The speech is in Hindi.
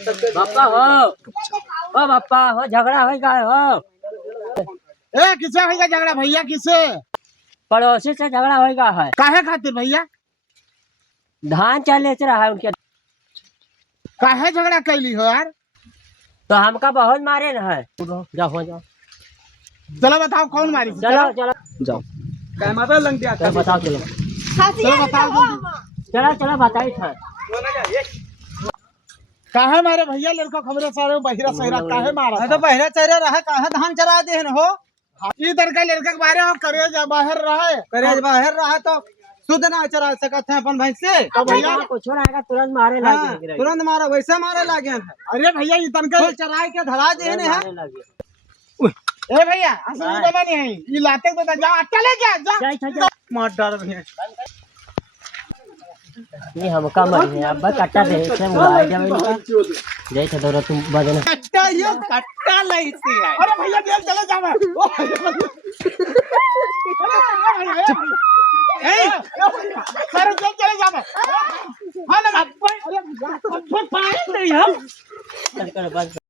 बापा हो, ओ बापा हो, झगड़ा हो गया हो। ए किसे होगा झगड़ा भैया? किसे? पड़ोसी से झगड़ा हो गया है। काहे खातिर भैया? धान चल रहा है उनके। काहे झगड़ा कैली हो यार? तो हमका बहुत मारे न है। जाओ हो जाओ, चलो बताओ कौन मारी? चलो चलो जाओ। काय मारा लंग दिया? चलो बताओ, चलो चलो बताओ जल्दी। चलो चलो बताई था। काहे मारे भैया? लड़का खबरे सारे बहिरा सहिरा काहे मारा? तो बहरा चेहरा रहा काहे धान चरा देहन हो। इधर का लड़का के बारे में करे जा बाहर रहे। करे बाहर रहा तो शुद्ध ना चरा सकत है अपन भैंस से। तो भैया कुछ रहेगा तुरंत मारे हाँ, लगे। तुरंत मारा वैसे मारे लागे हैं। अरे भैया ये तनका तो चराई के धरा देहन है। ए भैया असली दबा नहीं है ये लाते तो जा चले जा। मार डाल भैया। ये हमका मरी है अब कट्टा दे से मोबाइल जब जय था दौरा तुम बजन कट्टा यो कट्टा लईसी है। अरे भैया जेल चले जावा। ए सारे जेल चले जावा। हां ना अरे पाए नहीं हम। चल कर बस।